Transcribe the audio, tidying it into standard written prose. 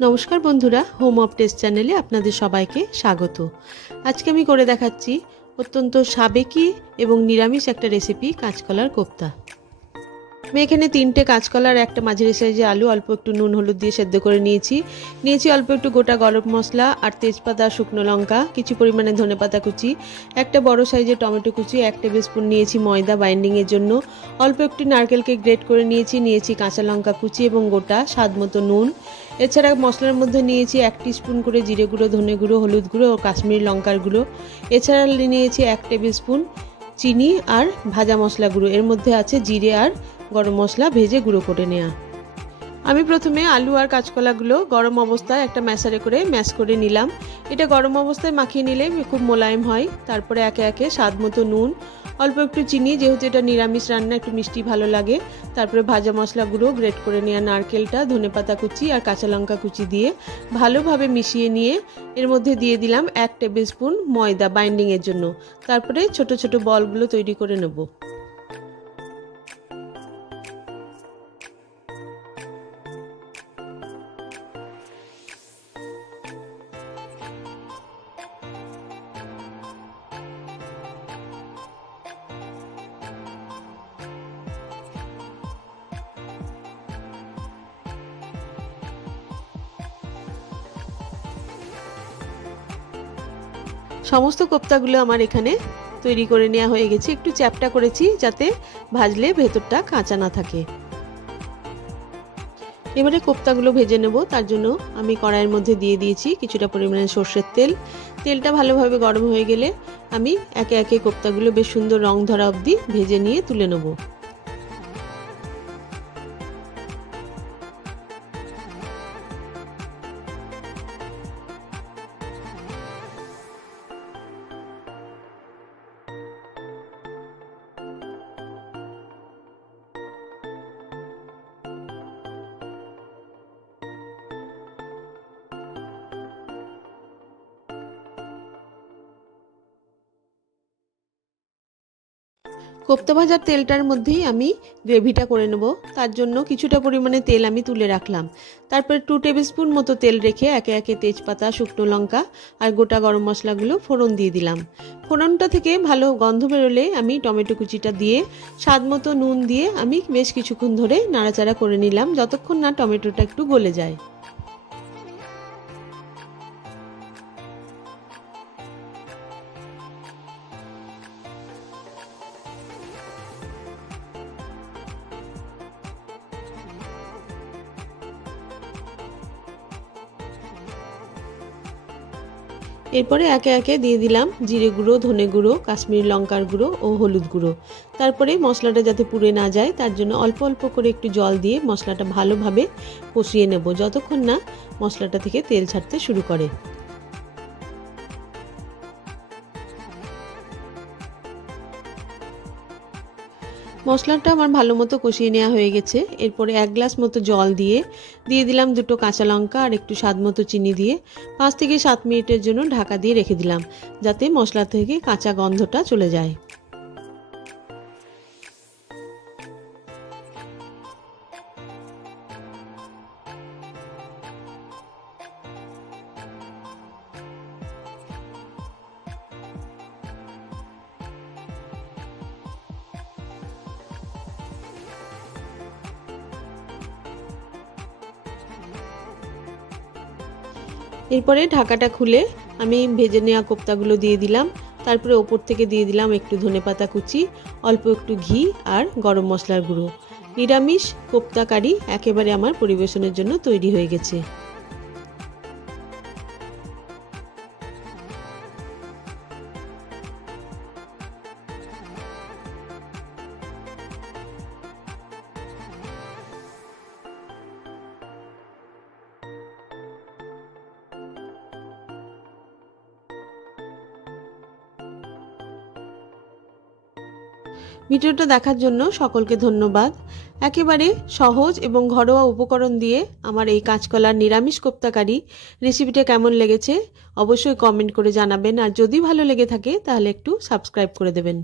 নমস্কার বন্ধুরা, home of test চ্যানেলে আপনাদের সবাইকে স্বাগত। আজকে আমি করে দেখাচ্ছি অত্যন্ত সাবেকি এবং নিরামিষ একটা রেসিপি, কাঁচকলার কোপ্তা। আমি এখানে 3টে কাঁচকলার একটা মাঝারি সাইজে আলু অল্প একটু নুন হলুদ দিয়ে সেদ্ধ করে নিয়েছি অল্প একটু গোটা গরম মশলা আর তেজপাতা, শুকনো লঙ্কা, কিছু পরিমাণে ধনেপাতা কুচি, একটা বড় সাইজের টমেটো কুচি, 1 টেবিল স্পুন নিয়েছি ময়দা বাইন্ডিংয়ের জন্য, অল্প একটু নারকেলকে গ্রেট করে নিয়েছি কাঁচা লঙ্কা কুচি এবং গোটা, স্বাদ মতো নুন। এছাড়া মশলার মধ্যে নিয়েছি 1 টিস্পুন করে জিরে গুঁড়ো, ধনে গুঁড়ো, হলুদ গুঁড়ো ও কাশ্মীরি লঙ্কার গুঁড়ো। এছাড়া নিয়েছি 1 টেবিল স্পুন চিনি আর ভাজা মশলা গুঁড়ো। এর মধ্যে আছে জিরে আর গরম মশলা ভেজে গুঁড়ো করে নেওয়া। আমি প্রথমে আলু আর কাঁচকলাগুলো গরম অবস্থায় একটা ম্যাশারে করে ম্যাশ করে নিলাম। এটা গরম অবস্থায় মাখিয়ে নিলে খুব মোলায়েম হয়। তারপরে একে একে স্বাদ মতো নুন, অল্প একটু চিনি, যেহেতু এটা নিরামিষ রান্না একটু মিষ্টি ভালো লাগে। তারপরে ভাজা মশলা গুঁড়ো, গ্রেট করে নেওয়া নারকেলটা, ধনেপাতা কুচি আর কাঁচা লঙ্কা কুচি দিয়ে ভালোভাবে মিশিয়ে নিয়ে এর মধ্যে দিয়ে দিলাম 1 টেবিল স্পুন ময়দা বাইন্ডিংয়ের জন্য। তারপরে ছোট ছোট বলগুলো তৈরি করে নেব। সমস্ত কোপ্তাগুলো আমার এখানে তৈরি করে নেওয়া হয়ে গেছে। একটু চ্যাপটা করেছি যাতে ভাজলে ভেতরটা কাঁচা না থাকে। এবারে কোপ্তাগুলো ভেজে নেব। তার জন্য আমি কড়াইয়ের মধ্যে দিয়ে দিয়েছি কিছুটা পরিমাণে সর্ষের তেল। তেলটা ভালোভাবে গরম হয়ে গেলে আমি একে একে কোপ্তাগুলো বেশ সুন্দর রং ধরা অবধি ভেজে নিয়ে তুলে নেব। কোপ্তা ভাজার তেলটার মধ্যেই আমি গ্রেভিটা করে নেব। তার জন্য কিছুটা পরিমাণে তেল আমি তুলে রাখলাম। তারপর 2 টেবিল স্পুন মতো তেল রেখে একে একে তেজপাতা, শুকনো লঙ্কা আর গোটা গরম মশলাগুলো ফোড়ন দিয়ে দিলাম। ফোড়নটা থেকে ভালো গন্ধ বেরোলে আমি টমেটো কুচিটা দিয়ে স্বাদ মতো নুন দিয়ে আমি বেশ কিছুক্ষণ ধরে নাড়াচাড়া করে নিলাম, যতক্ষণ না টমেটোটা একটু গলে যায়। এরপরে একে একে দিয়ে দিলাম জিরে গুঁড়ো, ধনে গুঁড়ো, কাশ্মীরি লঙ্কার গুঁড়ো ও হলুদ গুঁড়ো। তারপরে মশলাটা যাতে পুড়ে না যায় তার জন্য অল্প অল্প করে একটু জল দিয়ে মশলাটা ভালোভাবে কষিয়ে নেব, যতক্ষণ না মশলাটা থেকে তেল ছাড়তে শুরু করে। মশলাটা আমার ভালো মতো কষিয়ে নেওয়া হয়ে গেছে। এরপরে 1 গ্লাস মতো জল দিয়ে দিলাম 2টো কাঁচা লঙ্কা আর একটু স্বাদ মতো চিনি দিয়ে 5 থেকে 7 মিনিটের জন্য ঢাকা দিয়ে রেখে দিলাম, যাতে মশলা থেকে কাঁচা গন্ধটা চলে যায়। এরপরে ঢাকাটা খুলে আমি ভেজে নেওয়া কোপ্তাগুলো দিয়ে দিলাম। তারপরে ওপর থেকে দিয়ে দিলাম একটু ধনেপাতা কুচি, অল্প একটু ঘি আর গরম মশলার গুঁড়ো। নিরামিষ কোপ্তা কারি একেবারে আমার পরিবেশনের জন্য তৈরি হয়ে গেছে। ভিডিওটা দেখার জন্য সকলকে ধন্যবাদ। একেবারে সহজ এবং ঘরোয়া উপকরণ দিয়ে আমার এই কাঁচকলার নিরামিষ কোপ্তা কারি রেসিপিটা কেমন লেগেছে অবশ্যই কমেন্ট করে জানাবেন, আর যদি ভালো লেগে থাকে তাহলে একটু সাবস্ক্রাইব করে দেবেন।